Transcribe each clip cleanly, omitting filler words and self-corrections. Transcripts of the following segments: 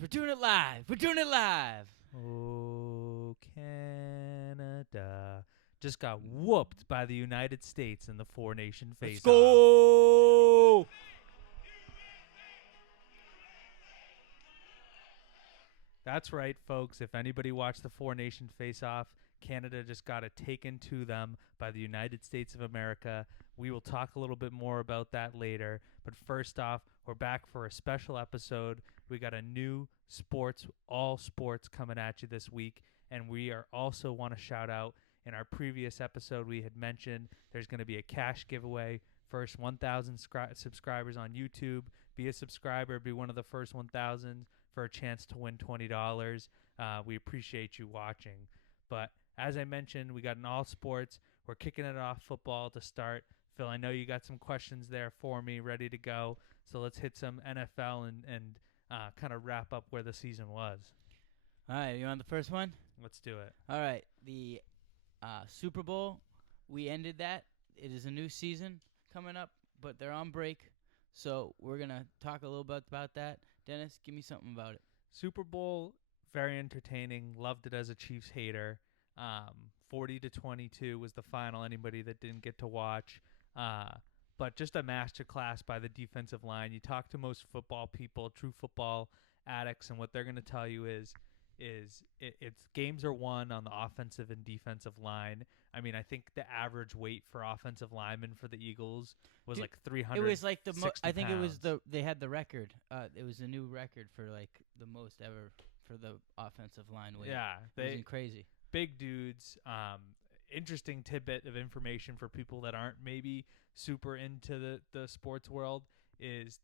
We're doing it live. We're doing it live. Oh, Canada just got whooped by the United States in the four-nation face-off. Let's go. That's right, folks. If anybody watched the four-nation face-off, Canada just got it taken to them by the United States of America. We will talk a little bit more about that later. But first off, we're back for a special episode. We got a new all sports coming at you this week. And we are also want to shout out, in our previous episode, we had mentioned there's going to be a cash giveaway. First 1,000 subscribers on YouTube. Be a subscriber. Be one of the first 1,000 for a chance to win $20. We appreciate you watching. But as I mentioned, we got an all sports. We're kicking it off football to start. Phil, I know you got some questions there for me ready to go. So let's hit some NFL and kind of wrap up where the season was. All right, you want the first one? Let's do it. All right, the Super Bowl, we ended that. It is a new season coming up, but they're on break. So we're going to talk a little bit about that. Dennis, give me something about it. Super Bowl, very entertaining. Loved it as a Chiefs hater. 40-22 was the final. Anybody that didn't get to watch. But just a masterclass by the defensive line. You talk to most football people, true football addicts, and what they're going to tell you is it's games are won on the offensive and defensive line. I mean, I think the average weight for offensive linemen for the Eagles was like 300. It was like I think pounds. it was they had the record. It was a new record for like the most ever for the offensive line weight. Yeah, it was crazy. Big dudes. Interesting tidbit of information for people that aren't maybe super into the sports world is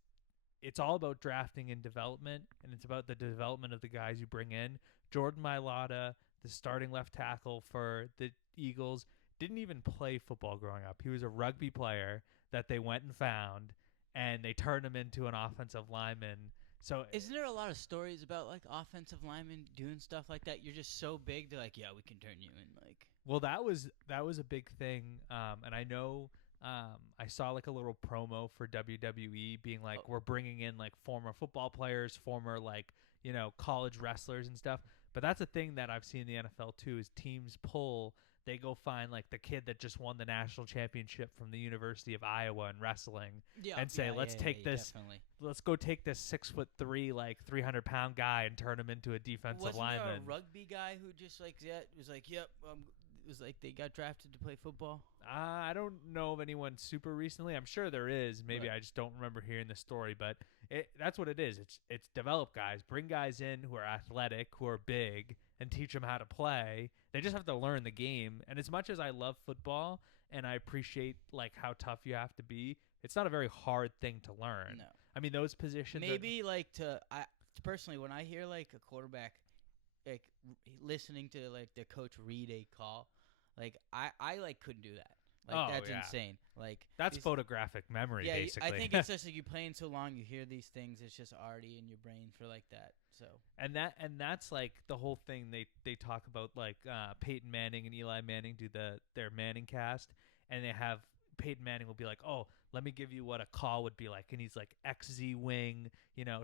it's all about drafting and development, and it's about the development of the guys you bring in. Jordan Mailata, the starting left tackle for the Eagles, didn't even play football growing up. He was a rugby player that they went and found, and they turned him into an offensive lineman. So isn't there a lot of stories about like offensive linemen doing stuff like that? You're just so big, they're like, yeah, we can turn you in. Like, well, that was a big thing, and I know. I saw like a little promo for WWE being like, we're bringing in like former football players, former like, college wrestlers and stuff. But that's a thing that I've seen in the NFL too, is teams they go find like the kid that just won the national championship from the University of Iowa in wrestling and say, let's go take this 6'3", like 300-pound guy and turn him into a defensive lineman. Wasn't there a rugby guy who just like, was like, yep, it was like they got drafted to play football? I don't know of anyone super recently. I'm sure there is. Maybe I just don't remember hearing the story. But that's what it is. It's develop guys. Bring guys in who are athletic, who are big, and teach them how to play. They just have to learn the game. And as much as I love football and I appreciate like how tough you have to be, it's not a very hard thing to learn. No. I mean, those positions. Maybe personally, when I hear like a quarterback, like listening to like the coach read a call, like I like couldn't do that. Like that's insane. Like that's photographic memory, basically. I think it's just like you playing so long, you hear these things. It's just already in your brain for like that. So and that's like the whole thing they talk about. Like Peyton Manning and Eli Manning do their Manning cast, and they have Peyton Manning will be like, oh, let me give you what a call would be like. And he's like XZ wing,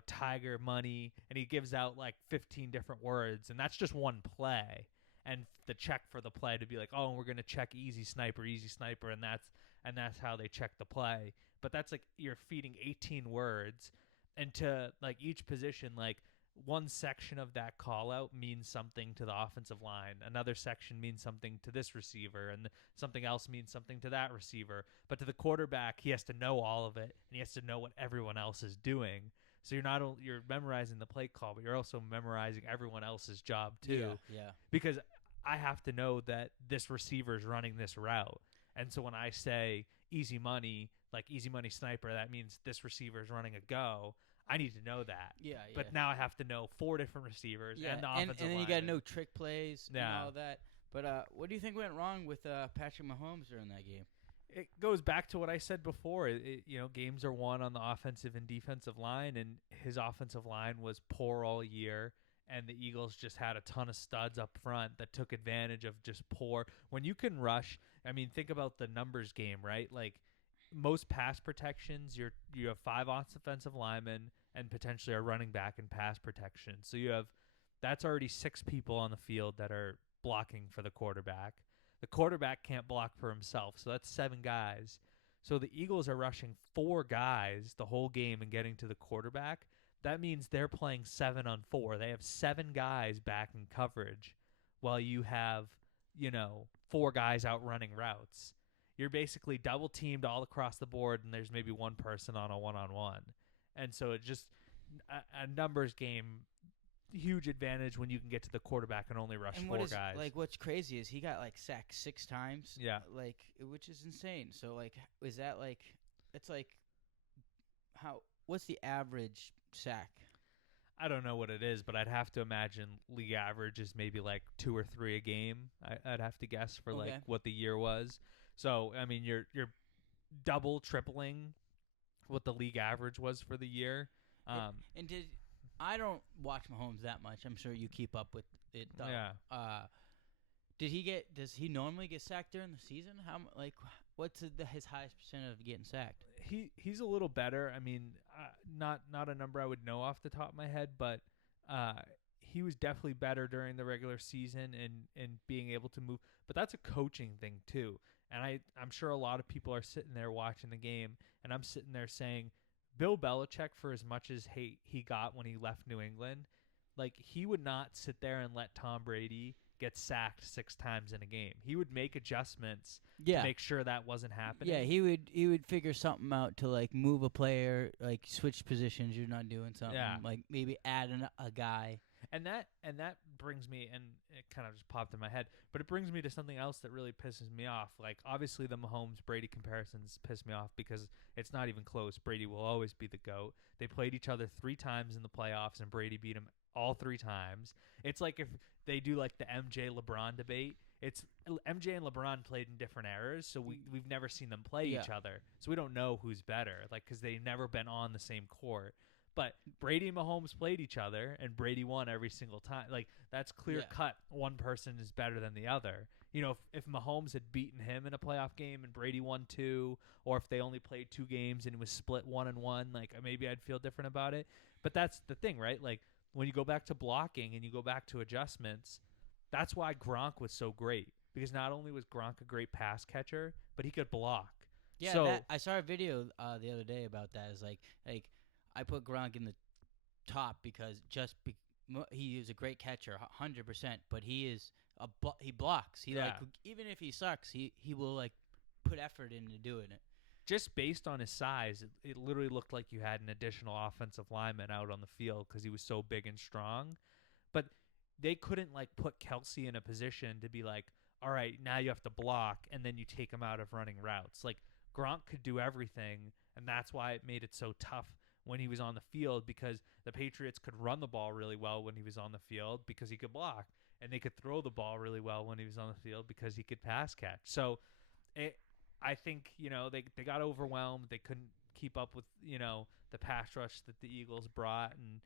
tiger money. And he gives out like 15 different words. And that's just one play. And the check for the play to be like, oh, we're going to check easy sniper. And that's how they check the play. But that's like you're feeding 18 words. And to like each position, like one section of that call out means something to the offensive line. Another section means something to this receiver, and something else means something to that receiver. But to the quarterback, he has to know all of it, and he has to know what everyone else is doing. So you're memorizing the play call, but you're also memorizing everyone else's job too. Yeah. Because I have to know that this receiver is running this route. And so when I say easy money, like easy money sniper, that means this receiver is running a go. I need to know that. Yeah. But now I have to know 4 different receivers and the offensive line. And then you got to know trick plays and Yeah. all that. But what do you think went wrong with Patrick Mahomes during that game? It goes back to what I said before. Games are won on the offensive and defensive line, and his offensive line was poor all year, and the Eagles just had a ton of studs up front that took advantage of just poor. When you can rush, I mean, think about the numbers game, right? Like most pass protections, you have 5 offensive linemen and potentially a running back and pass protection. So that's already 6 people on the field that are blocking for the quarterback. The quarterback can't block for himself, so that's 7 guys. So the Eagles are rushing 4 guys the whole game and getting to the quarterback. That means they're playing 7 on 4. They have 7 guys back in coverage while you have, 4 guys out running routes. You're basically double teamed all across the board, and there's maybe one person on a one-on-one. And so it just a numbers game, huge advantage when you can get to the quarterback and only rush 4 guys. Like, what's crazy is he got like sacked 6 times. Yeah. Like, which is insane. So like, is that like, it's like, what's the average sack? I don't know what it is, but I'd have to imagine league average is maybe like 2 or 3 a game. I'd have to guess for like what the year was. So I mean, you're double, tripling what the league average was for the year. I don't watch Mahomes that much. I'm sure you keep up with it, though. Yeah. Does he normally get sacked during the season? What's his highest percent of getting sacked? He's a little better. I mean, not a number I would know off the top of my head, but he was definitely better during the regular season and being able to move. But that's a coaching thing too. And I'm sure a lot of people are sitting there watching the game, and I'm sitting there saying, Bill Belichick, for as much as hate he got when he left New England, like, he would not sit there and let Tom Brady get sacked 6 times in a game. He would make adjustments to make sure that wasn't happening. Yeah, he would figure something out to like move a player, like switch positions. You're not doing something. Yeah. Like maybe add a guy. And that brings me, and it kind of just popped in my head, but it brings me to something else that really pisses me off. Like, obviously the Mahomes-Brady comparisons piss me off because it's not even close. Brady will always be the GOAT. They played each other 3 times in the playoffs, and Brady beat him all 3 times. It's like if they do like the MJ-LeBron debate. It's MJ and LeBron played in different eras, so we've never seen them play each other. So we don't know who's better, like, because they've never been on the same court. But Brady and Mahomes played each other, and Brady won every single time. Like, that's clear cut. One person is better than the other. If Mahomes had beaten him in a playoff game and Brady won 2, or if they only played 2 games and it was split 1-1, like, maybe I'd feel different about it. But that's the thing, right? Like, when you go back to blocking and you go back to adjustments, that's why Gronk was so great. Because not only was Gronk a great pass catcher, but he could block. Yeah, so, I saw a video the other day about that. It's like I put Gronk in the top because he is a great catcher, 100%. But he is he blocks. Like, even if he sucks, he will like put effort into doing it. Just based on his size, it literally looked like you had an additional offensive lineman out on the field because he was so big and strong. But they couldn't like put Kelsey in a position to be like, all right, now you have to block, and then you take him out of running routes. Like, Gronk could do everything, and that's why it made it so tough when he was on the field, because the Patriots could run the ball really well when he was on the field because he could block, and they could throw the ball really well when he was on the field because he could pass catch. So I think, they got overwhelmed. They couldn't keep up with, the pass rush that the Eagles brought. And,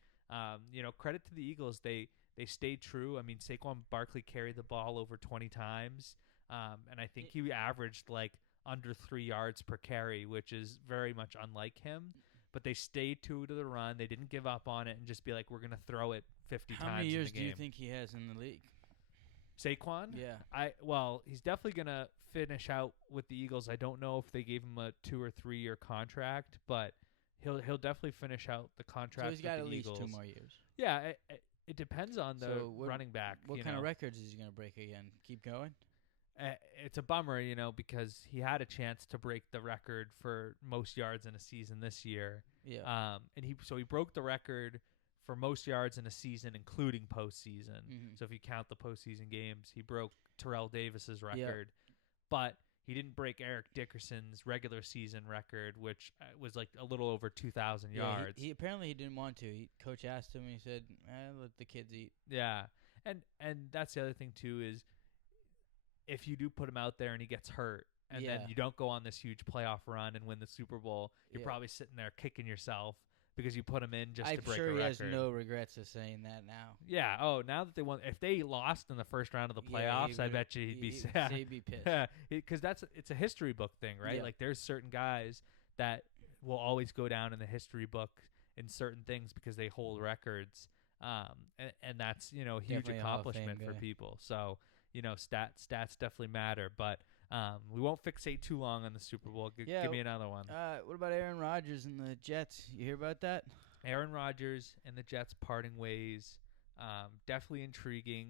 credit to the Eagles. They stayed true. I mean, Saquon Barkley carried the ball over 20 times. And I think he averaged like under 3 yards per carry, which is very much unlike him. But they stayed true to the run. They didn't give up on it and just be like, we're going to throw it 50 times in the game. How many years do you think he has in the league? Saquon? Yeah. He's definitely going to finish out with the Eagles. I don't know if they gave him a 2 or 3 year contract, but he'll definitely finish out the contract. So he's got with at the least Eagles. 2 more years. Yeah, it depends on the running back. What kind of records is he going to break again? Keep going? It's a bummer, because he had a chance to break the record for most yards in a season this year. Yeah. And he broke the record for most yards in a season, including postseason. Mm-hmm. So if you count the postseason games, he broke Terrell Davis's record, but he didn't break Eric Dickerson's regular season record, which was like a little over 2,000 yards. He apparently he didn't want to. Coach asked him, and he said, "Let the kids eat." Yeah, and that's the other thing too is if you do put him out there and he gets hurt, and then you don't go on this huge playoff run and win the Super Bowl, you're probably sitting there kicking yourself because you put him in just to break a record. I'm sure he has no regrets of saying that now. Yeah. Oh, now that they won, if they lost in the first round of the playoffs, I bet you he'd be sad. He'd be pissed. Yeah, because it's a history book thing, right? Yeah. Like there's certain guys that will always go down in the history book in certain things because they hold records. And that's a huge Definitely a Hall of Fame accomplishment for guy. people. So stats definitely matter, but we won't fixate too long on the Super Bowl. Yeah. Give me another one. What about Aaron Rodgers and the Jets? You hear about that? Aaron Rodgers and the Jets parting ways. Definitely intriguing.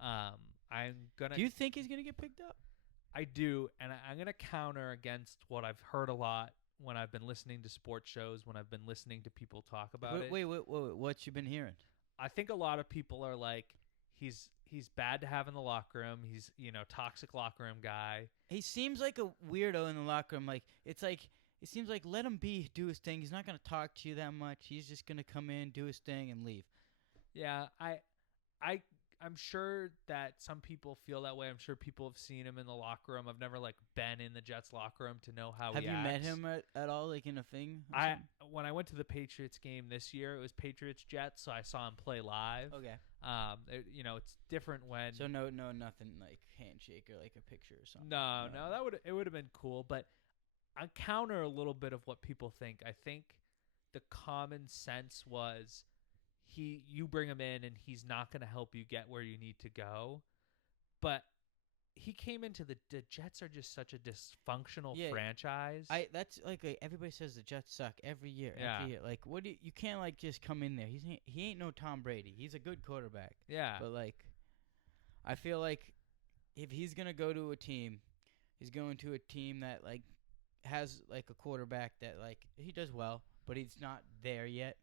I'm gonna. Do you think he's gonna get picked up? I do, and I'm gonna counter against what I've heard a lot when I've been listening to sports shows, when I've been listening to people talk about it. Wait, what you been hearing? I think a lot of people are like, he's bad to have in the locker room. He's toxic locker room guy. He seems like a weirdo in the locker room. Like it seems like let him do his thing. He's not gonna talk to you that much. He's just gonna come in, do his thing, and leave. Yeah, I'm sure that some people feel that way. I'm sure people have seen him in the locker room. I've never been in the Jets locker room to know how Have he you acts. met him at all, like in a thing? Or something? When I went to the Patriots game this year, it was Patriots Jets, so I saw him play live. Okay. It's different when. So no, nothing like handshake or like a picture or something. No, it would have been cool, but I counter a little bit of what people think. I think the common sense was you bring him in and he's not going to help you get where you need to go. But he came into the Jets are just such a dysfunctional franchise. That's like everybody says the Jets suck every year. Yeah. Every year. Like you can't just come in there. He ain't no Tom Brady. He's a good quarterback. Yeah. But I feel like if he's gonna go to a team, he's going to a team that has a quarterback that he does well, but he's not there yet.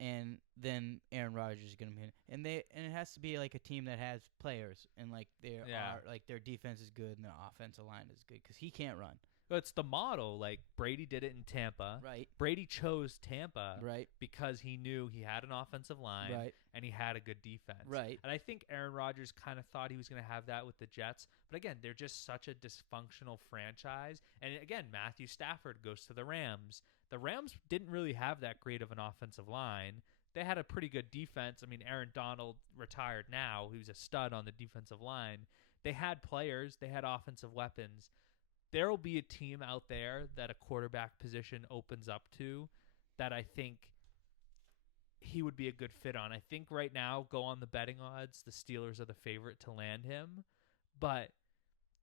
And then Aaron Rodgers is gonna be in, and it has to be a team that has players and their defense is good and their offensive line is good because he can't run. But it's the model. Brady did it in Tampa. Right. Brady chose Tampa. Right. Because he knew he had an offensive line. Right. And he had a good defense. Right. And I think Aaron Rodgers kind of thought he was going to have that with the Jets. But again, they're just such a dysfunctional franchise. And again, Matthew Stafford goes to the Rams. The Rams didn't really have that great of an offensive line. They had a pretty good defense. I mean, Aaron Donald retired now. He was a stud on the defensive line. They had players. They had offensive weapons. There will be a team out there that a quarterback position opens up to that I think he would be a good fit on. I think right now, go on the betting odds, the Steelers are the favorite to land him. But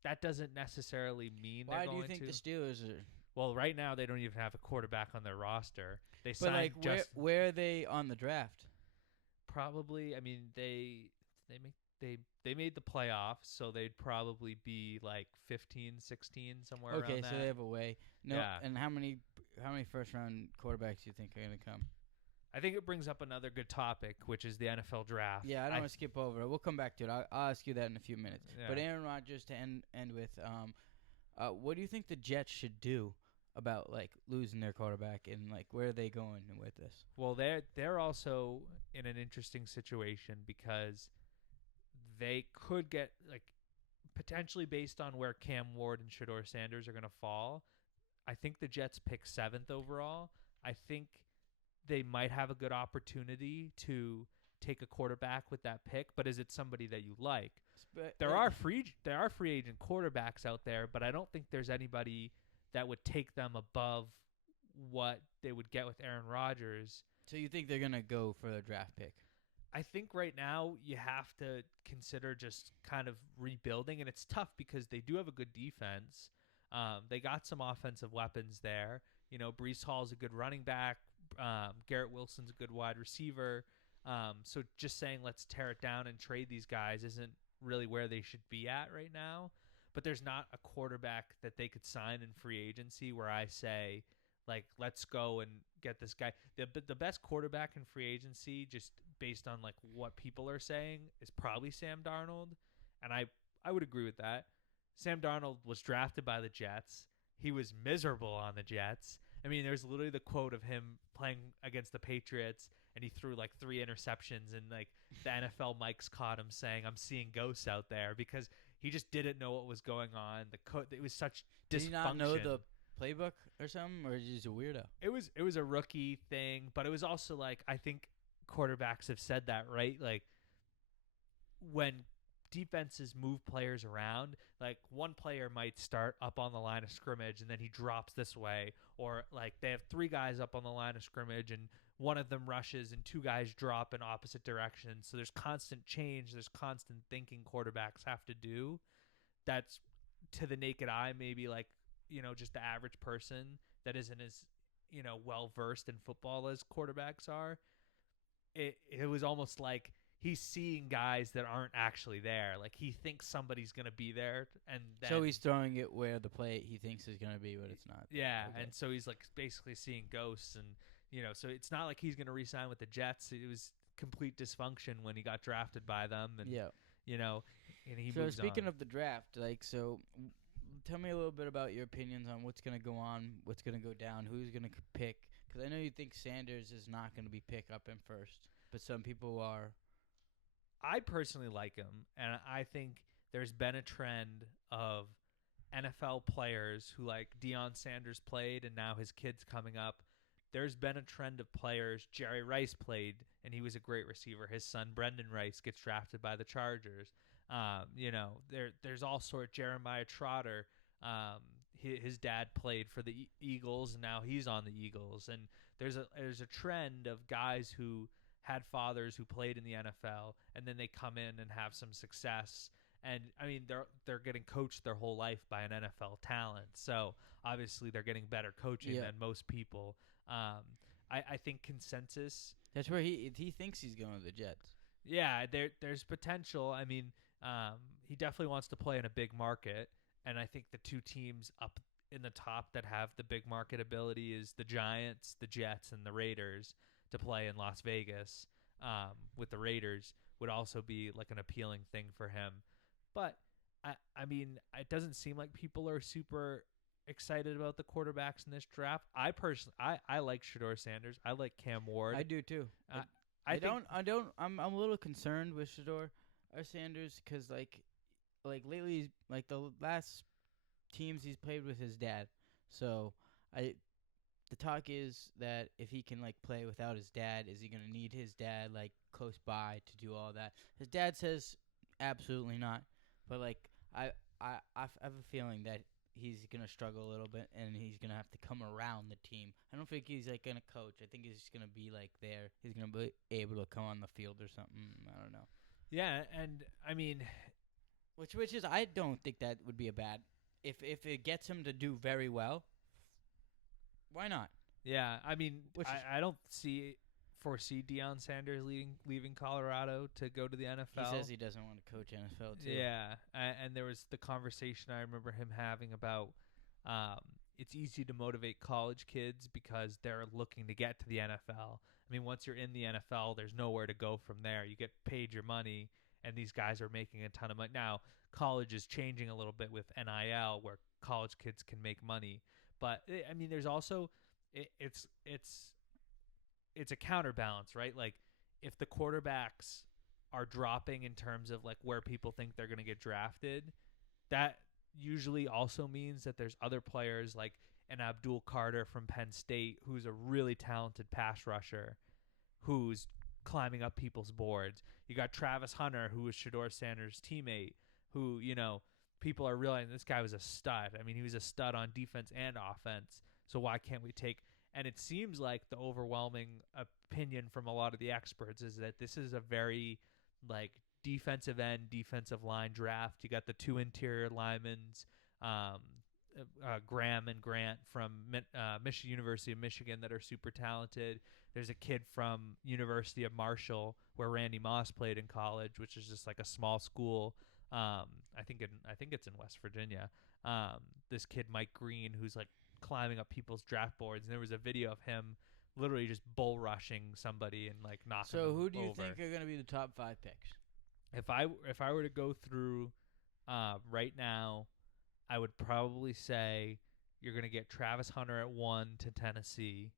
that doesn't necessarily mean they're going to. Why do you think the Steelers are... Well, right now they don't even have a quarterback on their roster. They But signed where are they on the draft? Probably. I mean, they made the playoffs, so they'd probably be 15, 16, somewhere around that. Okay, so they have a way. No, Yeah. And how many first round quarterbacks do you think are going to come? I think it brings up another good topic, which is the NFL draft. Yeah, I don't want to skip over it. We'll come back to it. I'll ask you that in a few minutes. Yeah. But Aaron Rodgers to end with, what do you think the Jets should do about losing their quarterback and where are they going with this? Well, they're also in an interesting situation because they could get potentially based on where Cam Ward and Shedeur Sanders are going to fall. I think the Jets pick 7th overall. I think they might have a good opportunity to take a quarterback with that pick, but is it somebody that you like? There are free agent quarterbacks out there, but I don't think there's anybody that would take them above what they would get with Aaron Rodgers. So you think they're going to go for the draft pick? I think right now you have to consider just kind of rebuilding, and it's tough because they do have a good defense. They got some offensive weapons there. Breece Hall's a good running back. Garrett Wilson's a good wide receiver. So just saying let's tear it down and trade these guys isn't really where they should be at right now. But there's not a quarterback that they could sign in free agency where I say, let's go and get this guy. The best quarterback in free agency, just based on what people are saying, is probably Sam Darnold. And I would agree with that. Sam Darnold was drafted by the Jets. He was miserable on the Jets. I mean, there's literally the quote of him playing against the Patriots, and he threw 3 interceptions, and the NFL mics caught him saying, "I'm seeing ghosts out there," because he just didn't know what was going on. It was such dysfunction. Did he not know the playbook or something, or is he just a weirdo? It was a rookie thing, but it was also I think quarterbacks have said that, right? When defenses move players around. Like one player might start up on the line of scrimmage and then he drops this way, or like they have three guys up on the line of scrimmage and one of them rushes and two guys drop in opposite directions. So there's constant change. There's constant thinking quarterbacks have to do. That's to the naked eye, maybe like, just the average person that isn't as, well versed in football as quarterbacks are. It was almost like he's seeing guys that aren't actually there. Like he thinks somebody's gonna be there, and then, so he's throwing it where the play he thinks is gonna be, but it's not. Yeah, Okay. and so he's like basically seeing ghosts, and so it's not like he's gonna re-sign with the Jets. It was complete dysfunction when he got drafted by them, and Yeah. And he So moves speaking on. of the draft, tell me a little bit about your opinions on what's gonna go on, what's gonna go down, who's gonna pick. Because I know you think Sanders is not gonna be picked up in first, but some people are. I personally like him, and I think there's been a trend of NFL players who, like Deion Sanders played, and now his kid's coming up. There's been a trend of players. Jerry Rice played, and he was a great receiver. His son Brendan Rice gets drafted by the Chargers. There's all sorts. Jeremiah Trotter, his dad played for the Eagles, and now he's on the Eagles. And there's a trend of guys who had fathers who played in the NFL, and then they come in and have some success. And I mean, they're getting coached their whole life by an NFL talent, so obviously they're getting better coaching than most people. I think consensus. That's where he thinks he's going to the Jets. Yeah, there's potential. I mean, he definitely wants to play in a big market, and I think the two teams up in the top that have the big market ability is the Giants, the Jets, and the Raiders to play in Las Vegas. With the Raiders would also be like an appealing thing for him. But I mean, it doesn't seem like people are super excited about the quarterbacks in this draft. I personally, I like Shedeur Sanders. I like Cam Ward. I do too. I'm a little concerned with Shedeur or Sanders because like lately, like the last teams he's played with his dad. So the talk is that if he can like play without his dad, is he gonna need his dad like close by to do all that? His dad says absolutely not. But like I have a feeling that he's gonna struggle a little bit, and he's gonna have to come around the team. I don't think he's like gonna coach. I think he's just gonna be like there. He's gonna be able to come on the field or something. I don't know. Yeah, and I mean, which is I don't think that would be a bad if it gets him to do very well. Why not? Yeah, I mean, I don't foresee Deion Sanders leaving Colorado to go to the NFL. He says he doesn't want to coach NFL too. Yeah, and there was the conversation I remember him having about it's easy to motivate college kids because they're looking to get to the NFL. I mean, once you're in the NFL, there's nowhere to go from there. You get paid your money, and these guys are making a ton of money. Now, college is changing a little bit with NIL, where college kids can make money. But I mean, there's also it's a counterbalance, right? Like if the quarterbacks are dropping in terms of like where people think they're going to get drafted, that usually also means that there's other players like an Abdul Carter from Penn State, who's a really talented pass rusher, who's climbing up people's boards. You got Travis Hunter, who was Shedeur Sanders' teammate, who, people are realizing this guy was a stud. I mean, he was a stud on defense and offense. So why can't we take? And it seems like the overwhelming opinion from a lot of the experts is that this is a very like defensive end, defensive line draft. You got the two interior linemen, Graham and Grant from University of Michigan that are super talented. There's a kid from University of Marshall where Randy Moss played in college, which is just like a small school. I think it's in West Virginia. This kid Mike Green, who's like climbing up people's draft boards, and there was a video of him literally just bull rushing somebody and like knocking them over. So who do you think are going to be the top 5 picks? If I were to go through right now, I would probably say you're going to get Travis Hunter at 1 to Tennessee.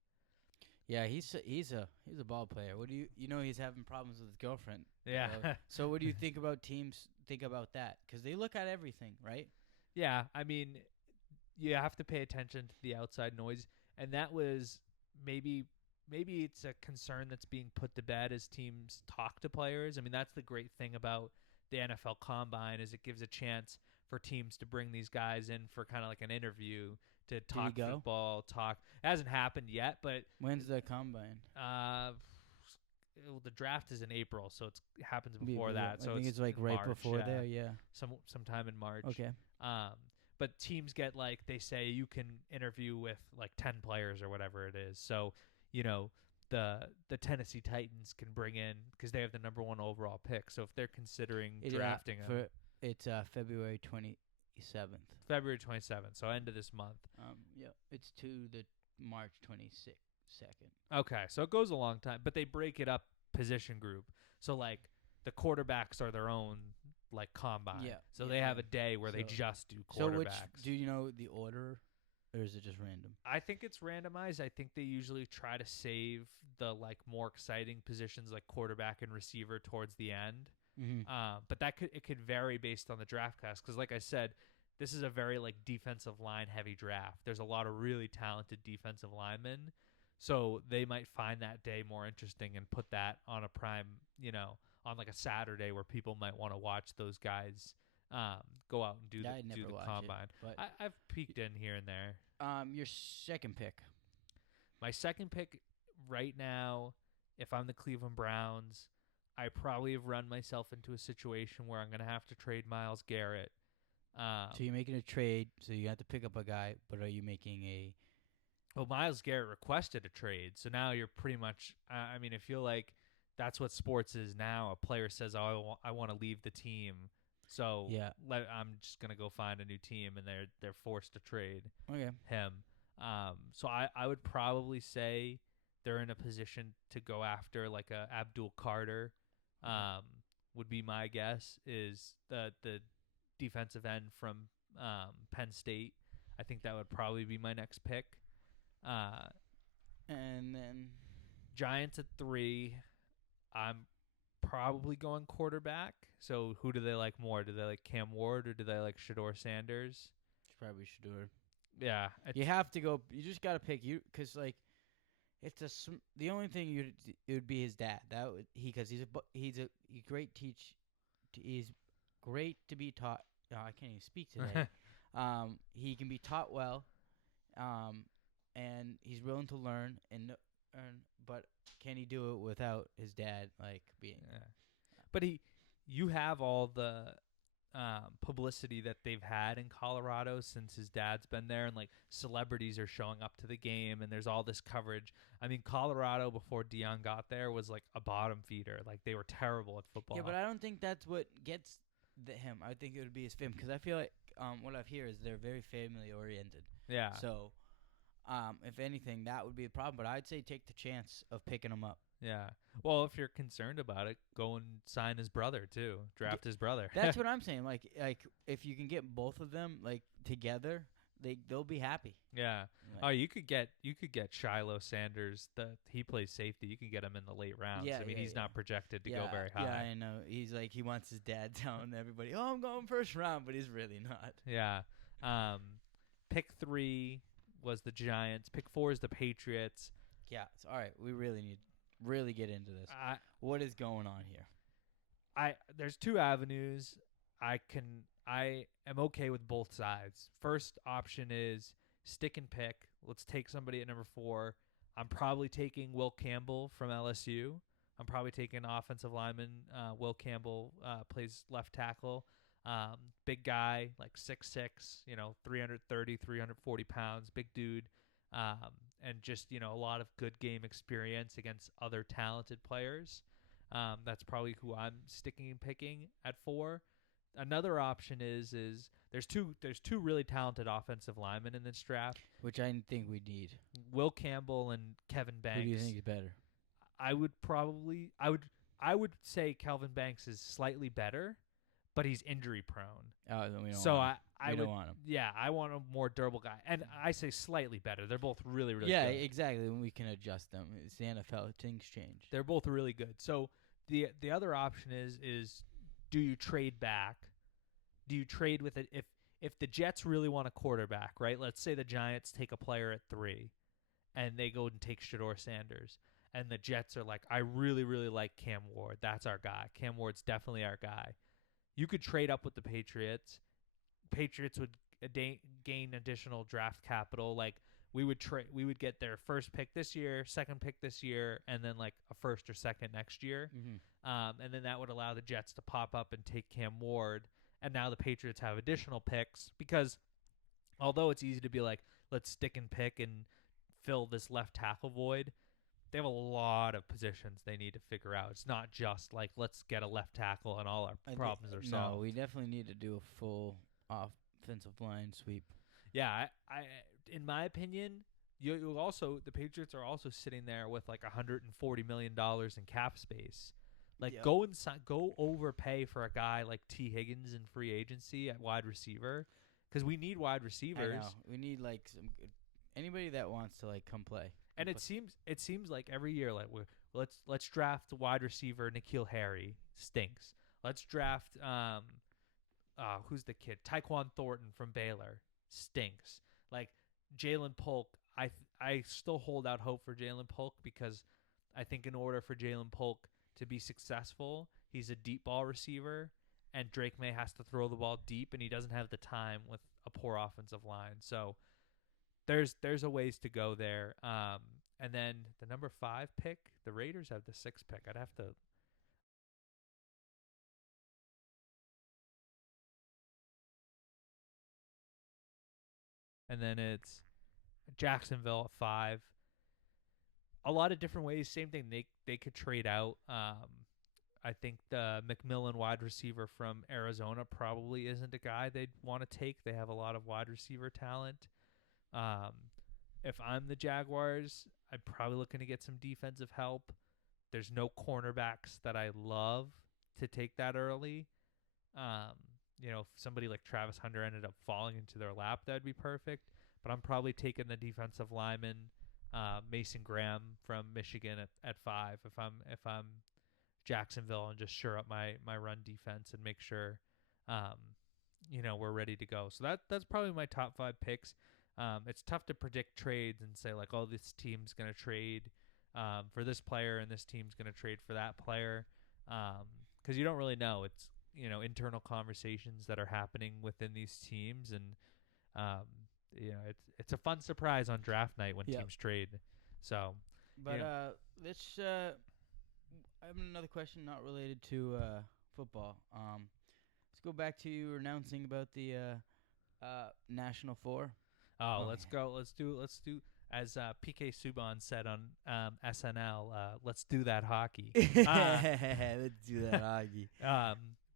Yeah, he's a ball player. What do he's having problems with his girlfriend. Yeah. So what do you think about teams think about that? Because they look at everything, right? Yeah, I mean, you have to pay attention to the outside noise, and that was maybe it's a concern that's being put to bed as teams talk to players. I mean, that's the great thing about the NFL Combine is it gives a chance for teams to bring these guys in for kind of like an interview to talk go? football. Talk. It hasn't happened yet, but When's the combine? the draft is in April, so it happens before that. So I think it's like in right March, before there. Yeah. sometime in March. Okay. But teams get like they say you can interview with like 10 players or whatever it is. So, you know, the Tennessee Titans can bring in because they have the number 1 overall pick. So if they're considering drafting him, it's February 27th. February 27th, so end of this month. Yeah, it's to the March 26th. Okay, so it goes a long time, but they break it up position group. So like the quarterbacks are their own like combine. Yeah. So they have a day where they just do quarterbacks. So which do you know the order, or is it just random? I think it's randomized. I think they usually try to save the like more exciting positions like quarterback and receiver towards the end. Mm-hmm. But it could vary based on the draft class because, like I said, this is a very like defensive line heavy draft. There's a lot of really talented defensive linemen, so they might find that day more interesting and put that on a prime, on like a Saturday where people might want to watch those guys go out and do the combine. I've peeked in here and there. Your second pick. My second pick right now, if I'm the Cleveland Browns, I probably have run myself into a situation where I'm going to have to trade Myles Garrett. So you're making a trade, so you have to pick up a guy, but are you making a... Well, Myles Garrett requested a trade, so now you're pretty much... I feel like that's what sports is now. A player says, I want to leave the team, so yeah. I'm just going to go find a new team, and they're forced to trade him. So I would probably say they're in a position to go after like a Abdul Carter. Would be my guess is the defensive end from Penn State. I think that would probably be my next pick. And then Giants at 3. I'm probably going quarterback. So who do they like more? Do they like Cam Ward or do they like Shedeur Sanders? Probably Shedeur. Yeah, you have to go. You just gotta pick because like it's the only thing it would be his dad. Because he's a great teach. He's great to be taught. Oh, I can't even speak today. He can be taught well, and he's willing to learn but can he do it without his dad being? Yeah. But you have all the publicity that they've had in Colorado since his dad's been there, and like celebrities are showing up to the game, and there's all this coverage. I mean, Colorado before Deion got there was like a bottom feeder. Like they were terrible at football. Yeah, but I don't think that's what gets him. I think it would be his fame because I feel like what I've heard is they're very family oriented. Yeah. So, if anything, that would be a problem. But I'd say take the chance of picking him up. Yeah. Well, if you're concerned about it, go and sign his brother too. Draft his brother. That's what I'm saying. Like if you can get both of them together, they'll be happy. Yeah. You could get Shiloh Sanders. He plays safety. You can get him in the late rounds. Yeah, he's not projected to go very high. Yeah, I know. He's he wants his dad telling everybody, "Oh, I'm going first round," but he's really not. Yeah. Pick 3 was the Giants. Pick 4 is the Patriots. Yeah. All right. We really need to get into this. What is going on here? There's 2 avenues. I am okay with both sides. First option is stick and pick. Let's take somebody at number 4. I'm probably taking Will Campbell from LSU. I'm probably taking offensive lineman. Will Campbell plays left tackle. Big guy, like 6'6", 330, 340 pounds, big dude. And just, a lot of good game experience against other talented players. That's probably who I'm sticking and picking at 4. Another option is there's two really talented offensive linemen in this draft, which I think we need. Will Campbell and Kevin Banks. Who do you think is better? I would say Kelvin Banks is slightly better, but he's injury prone. Oh, then we don't. So want him. I don't want him. Yeah, I want a more durable guy, and I say slightly better. They're both really, really good. Yeah, exactly. When we can adjust them, it's the NFL. Things change. They're both really good. So the other option is do you trade back? Do you trade with it if the Jets really want a quarterback, right? Let's say the Giants take a player at 3, and they go and take Shedeur Sanders, and the Jets are like, I really, really like Cam Ward. That's our guy. Cam Ward's definitely our guy. you could trade up with the Patriots. Patriots would gain additional draft capital. Like we would get their first pick this year, second pick this year, and then like a first or second next year. And then that would allow the Jets to pop up and take Cam Ward. And now the Patriots have additional picks because although it's easy to be like, let's stick and pick and fill this left tackle void, they have a lot of positions they need to figure out. It's not just like, let's get a left tackle and all our problems are solved. No, we definitely need to do a full offensive line sweep. Yeah, I in my opinion, you also the Patriots are also sitting there with like $140 million in cap space. Like go overpay for a guy like T. Higgins in free agency at wide receiver because we need wide receivers. I know. We need like anybody that wants to like come play. And it seems like every year like let's draft wide receiver N'Keal Harry stinks. Let's draft who's the kid? Tyquan Thornton from Baylor stinks. Like Jalen Polk, I still hold out hope for Jalen Polk because I think in order for Jalen Polk to be successful, he's a deep ball receiver, and Drake May has to throw the ball deep, and he doesn't have the time with a poor offensive line. So there's a ways to go there. And then the number 5 pick, the Raiders have the 6th pick. I'd have to. And then it's Jacksonville at 5. A lot of different ways. Same thing. They could trade out. I think the McMillan wide receiver from Arizona probably isn't a guy they'd want to take. They have a lot of wide receiver talent. If I'm the Jaguars, I'm probably looking to get some defensive help. There's no cornerbacks that I love to take that early. If somebody like Travis Hunter ended up falling into their lap, that'd be perfect. But I'm probably taking the defensive lineman, Mason Graham from Michigan at 5. If I'm Jacksonville, and just shore up my run defense and make sure, we're ready to go. So that's probably my top 5 picks. It's tough to predict trades and say like, oh, this team's gonna trade for this player and this team's gonna trade for that player, because you don't really know. It's internal conversations that are happening within these teams, and it's a fun surprise on draft night when teams trade. So, but let's. I have another question not related to football. Let's go back to you announcing about the National 4. Let's go. Let's do. As PK Subban said on SNL, let's do that hockey. Let's do that hockey.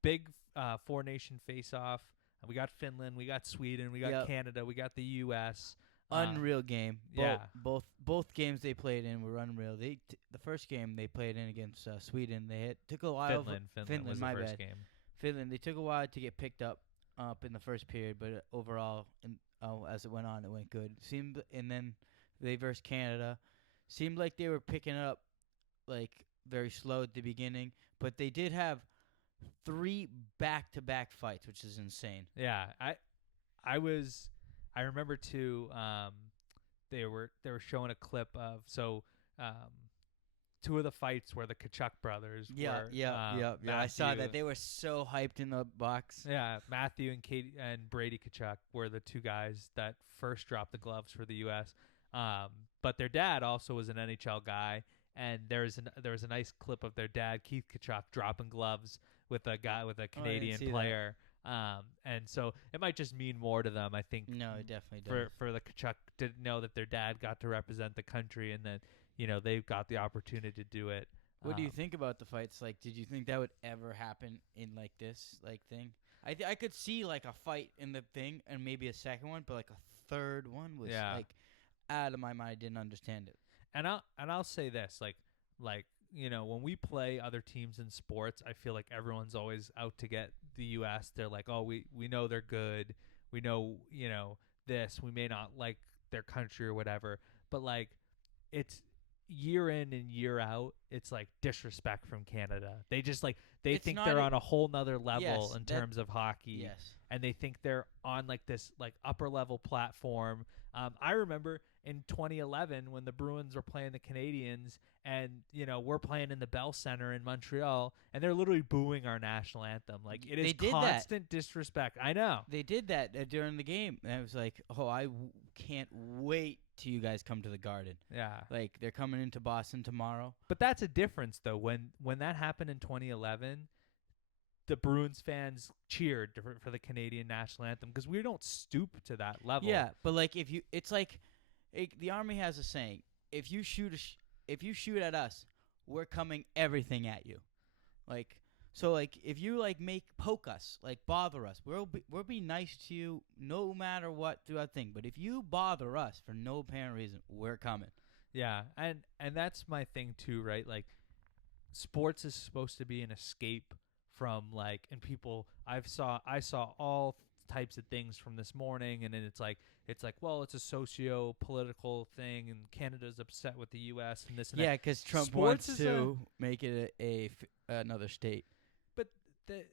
Big 4-nation face-off. We got Finland, we got Sweden, we got Canada, we got the U.S. Unreal game. Both games they played in were unreal. The first game they played in against Sweden, took a while. Finland was the first game. Finland. They took a while to get picked up in the first period, but overall, as it went on, it went good. And then they versed Canada. Seemed like they were picking it up like very slow at the beginning, but they did have 3 back-to-back fights, which is insane. Yeah, I remember too. They were showing a clip of 2 of the fights where the Kachuk brothers. I saw that. They were so hyped in the box. Yeah, Matthew and Brady Kachuk were the 2 guys that first dropped the gloves for the U.S. But their dad also was an NHL guy, and there was a nice clip of their dad, Keith Kachuk, dropping gloves with a Canadian player. And so it might just mean more to them. I think. No, it definitely does. For the Kachuk to know that their dad got to represent the country, and that they've got the opportunity to do it. What do you think about the fights? Like, did you think that would ever happen in like this thing? I could see like a fight in the thing and maybe a second one, but like a third one was like out of my mind. I didn't understand it. And I'll say this, like when we play other teams in sports, I feel like everyone's always out to get the U.S. They're like, oh, we know they're good. We know, this. We may not like their country or whatever, but like it's year in and year out, it's like disrespect from Canada. They just like they think they're on a whole nother level in terms of hockey. Yes. And they think they're on like this like upper level platform. I remember, in 2011 when the Bruins were playing the Canadiens, and we're playing in the Bell Center in Montreal, and they're literally booing our national anthem. Like, it is They did that. constant disrespect. I know. They did that during the game, and I was like, "Oh, can't wait till you guys come to the Garden." Yeah. Like, they're coming into Boston tomorrow. But that's a difference, though. When that happened in 2011, the Bruins fans cheered for the Canadian national anthem because we don't stoop to that level. Yeah, but like it's like the Army has a saying: if you shoot at us, we're coming everything at you. Like, so like if you like poke us, like bother us, we'll be nice to you no matter what throughout the thing. But if you bother us for no apparent reason, we're coming. Yeah, and that's my thing too, right? Like, sports is supposed to be an escape from and people I saw all types of things from this morning, and then it's like well, it's a socio-political thing, and Canada's upset with the U.S. and this and Yeah, that. because Trump Sports wants to make it another state. But the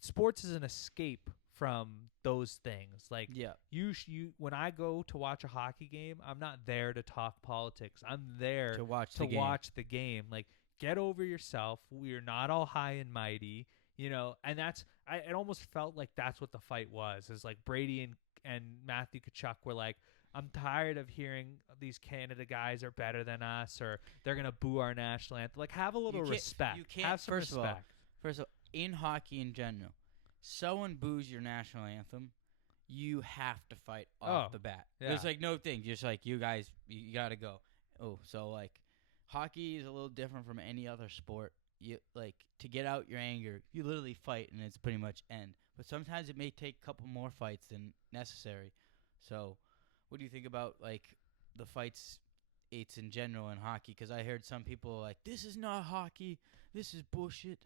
sports is an escape from those things. Like, Yeah. you when I go to watch a hockey game, I'm not there to talk politics. I'm there To watch to watch the game. Like, get over yourself. We're not all high and mighty, and it almost felt like that's what the fight was. Is like Brady and Matthew Tkachuk were like, I'm tired of hearing these Canada guys are better than us, or they're gonna boo our national anthem. Like, have a little respect. You can't. Have some first respect. Of all, in hockey in general, someone boos your national anthem, you have to fight off the bat. Yeah. There's like no thing. Just like, you guys, you gotta go. Oh, so like hockey is a little different from any other sport. You like to get out your anger, you literally fight, and it's pretty much end. But sometimes it may take a couple more fights than necessary. So, what do you think about like the fights? It's in general in hockey, because I heard some people like, this is not hockey, this is bullshit.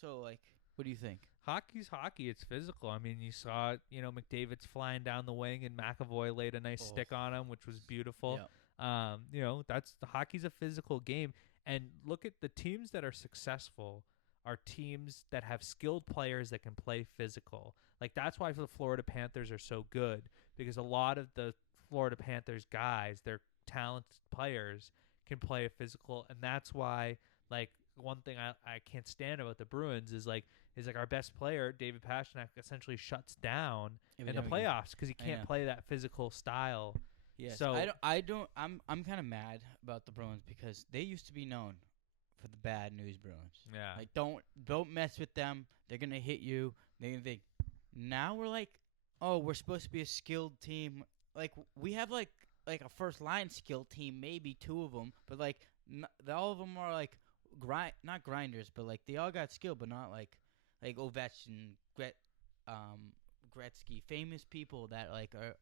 So like, what do you think? Hockey's hockey. It's physical. I mean, you saw, McDavid's flying down the wing, and McAvoy laid a nice stick on him, which was beautiful. Yep. That's the hockey's a physical game. And look at the teams that are successful are teams that have skilled players that can play physical. Like, that's why the Florida Panthers are so good, because a lot of the Florida Panthers guys, they're talented players, can play a physical, and that's why, like, one thing I can't stand about the Bruins is our best player, David Pastrnak, essentially shuts down in the playoffs because he can't play that physical style. Yes. So I'm kind of mad about the Bruins, because they used to be known for the bad news Bruins. Yeah. Like, don't mess with them. They're gonna hit you. They're gonna think. Now we're like, oh, we're supposed to be a skilled team. Like, we have like a first line skilled team, maybe two of them, but like all of them are like not grinders, but like they all got skill, but not like Ovechkin, Gretzky, famous people that like are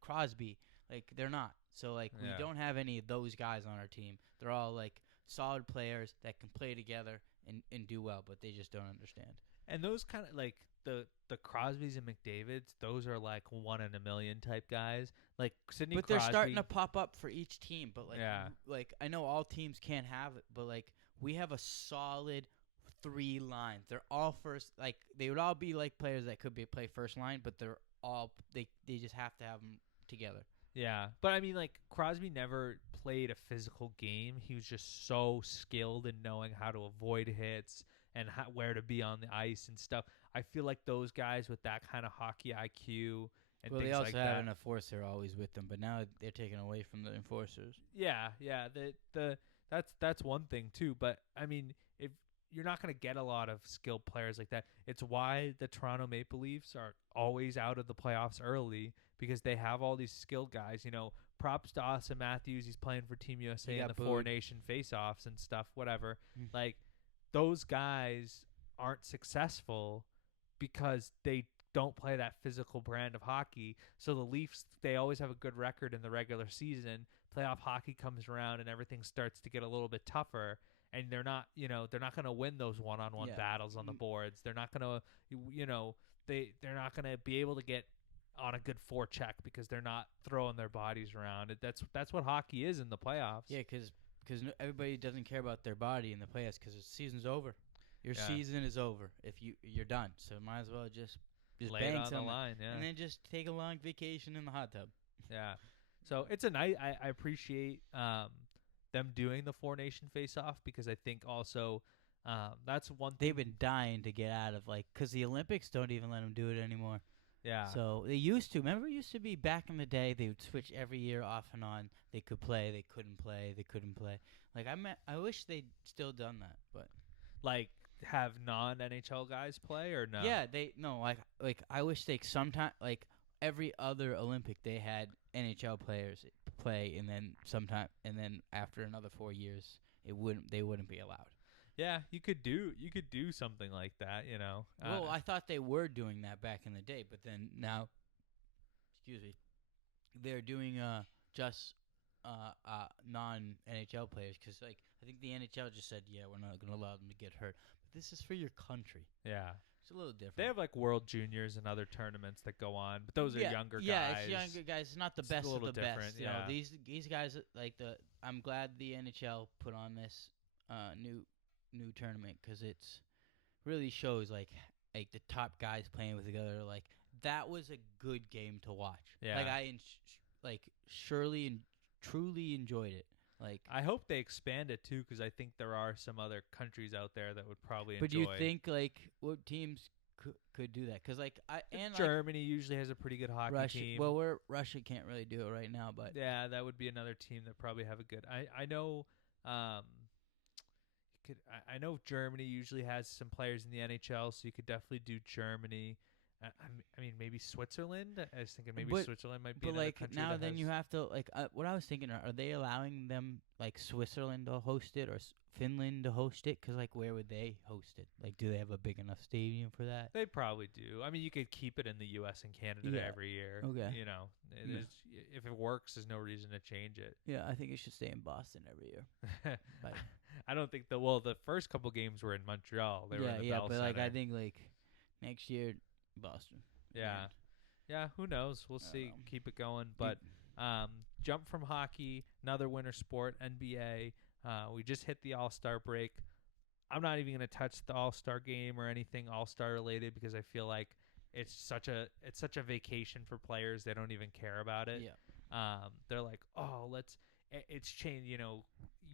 Crosby. Like, they're not. So like we don't have any of those guys on our team. They're all like solid players that can play together and do well, but they just don't understand. And those kind of like the Crosbys and McDavids, those are like 1 in a million type guys. Like Sidney But Crosby, they're starting to pop up for each team. But like, Yeah. like I know all teams can't have it, but like we have a solid 3 lines. They're all first. Like, they would all be like players that could play first line, but they're all they just have to have them together. Yeah, but I mean, like, Crosby never played a physical game. He was just so skilled in knowing how to avoid hits and where to be on the ice and stuff. I feel like those guys with that kind of hockey IQ and things they also like have that. an enforcer always with them, but now they're taken away from the enforcers. Yeah. That's one thing too. But I mean, if you're not going to get a lot of skilled players like that, it's why the Toronto Maple Leafs are always out of the playoffs early, because they have all these skilled guys. Props to Austin Matthews. He's playing for Team USA in the Four Nation face-offs and stuff, whatever. Like, those guys aren't successful because they don't play that physical brand of hockey. So the Leafs, they always have a good record in the regular season. Playoff hockey comes around and everything starts to get a little bit tougher, and they're not going to win those one-on-one battles on the boards. They're not going to, they're not going to be able to get on a good forecheck because they're not throwing their bodies around. That's what hockey is in the playoffs. Yeah, because everybody doesn't care about their body in the playoffs, because the season's over. Your season is over if you're done. So might as well just lay bang it on the someone, line, and then just take a long vacation in the hot tub. Yeah. So it's a nice. I appreciate them doing the Four Nation face off because I think also that's one thing. They've been dying to get out of because the Olympics don't even let them do it anymore. Yeah. So they used to. Remember, it used to be back in the day. They would switch every year off and on. They could play. They couldn't play. They couldn't play. I wish they'd still done that. But Like have non NHL guys play or no? yeah, they no. I wish they sometime every other Olympic they had NHL players play, and then after another 4 years, they wouldn't be allowed. Yeah, you could do something like that, you know. Well, I thought they were doing that back in the day, but then now, excuse me, they're doing just non NHL players because I think the NHL just said we're not going to allow them to get hurt. But this is for your country. Yeah. It's a little different. They have like World Juniors and other tournaments that go on, but those are younger guys. Yeah, it's younger guys. It's not the best of the best. You know, yeah. these guys I'm glad the NHL put on this new tournament because it's really shows like the top guys playing with together. Like that was a good game to watch. Yeah. Like surely and truly enjoyed it. Like I hope they expand it too because I think there are some other countries out there that would probably but enjoy. do you think what teams could do that? Because Germany usually has a pretty good hockey Russia, team. Well, Russia can't really do it right now, but yeah, that would be another team that probably have a good. I know. I know Germany usually has some players in the NHL, so you could definitely do Germany. I mean, maybe Switzerland. I was thinking maybe Switzerland might be another country. But now then you have to what I was thinking. Are they allowing them Switzerland to host it or Finland to host it? Because where would they host it? Do they have a big enough stadium for that? They probably do. I mean, you could keep it in the U.S. and Canada every year. Okay. You know, if it works, there's no reason to change it. Yeah, I think it should stay in Boston every year. I don't think the first couple games were in Montreal. They were in the Bell but Center. I think next year Boston. Yeah. Yeah, who knows? We'll see. Keep it going. But jump from hockey, another winter sport, NBA. We just hit the All-Star break. I'm not even going to touch the All-Star game or anything All-Star related because I feel like it's such a vacation for players. They don't even care about it. Yeah. They're like, "Oh, it's changed,